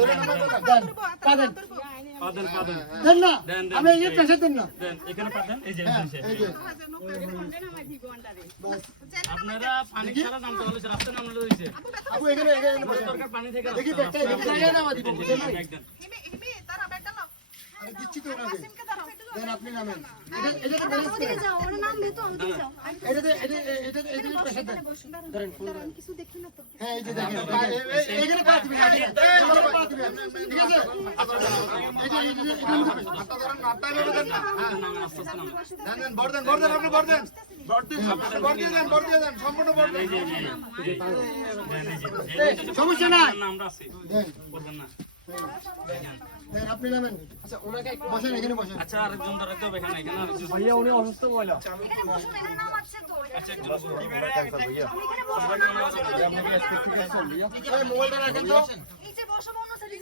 ধরে নামান দেন পাদেন দেন না আমি এই প্রেসার দেন না এখানে পাবেন এই যে এই যে আপনারা পানি ছাড়া নাম তো হলো রাস্তা নাম হলো হইছে আপু এখানে দরকার পানি থেকে দেখি ব্যাগটা জায়গা না দিব একদম হিমি তারা ব্যাগটা নাও দিচ্ছি তো ওনাকে কাসিমকে দাও দেন আপনি নামেন এটা তো ওদিকে যাও ওর নাম বেতো ওদিকে যাও এটা প্রেসার দেন দাঁড়ান কিছু দেখি না তো হ্যাঁ এই যে দেখেন এখানে পা দিবেন এখানে পা দিবেন ঠিক আছে এই যে হাতটা ধরেন হাতটা এভাবে দেন না দেন দেন ভর দেন আপনি ভর দেন ভর দিয়ে দেন সম্পূর্ণ ভর দেন সমস্যা নাই আমরা আছি দেন বলবেন না দেন আপনি নামেন আচ্ছা ওনাকে বসেন এখানে বসেন আচ্ছা আরেকজন ধরে তো এখানে আরেকজন ভাইয়া উনি অসুস্থ বলে এখানে বসুন এখানে নাম আছে তো আচ্ছা একজন এখানে বসুন মোবাইলটা রাখেন তো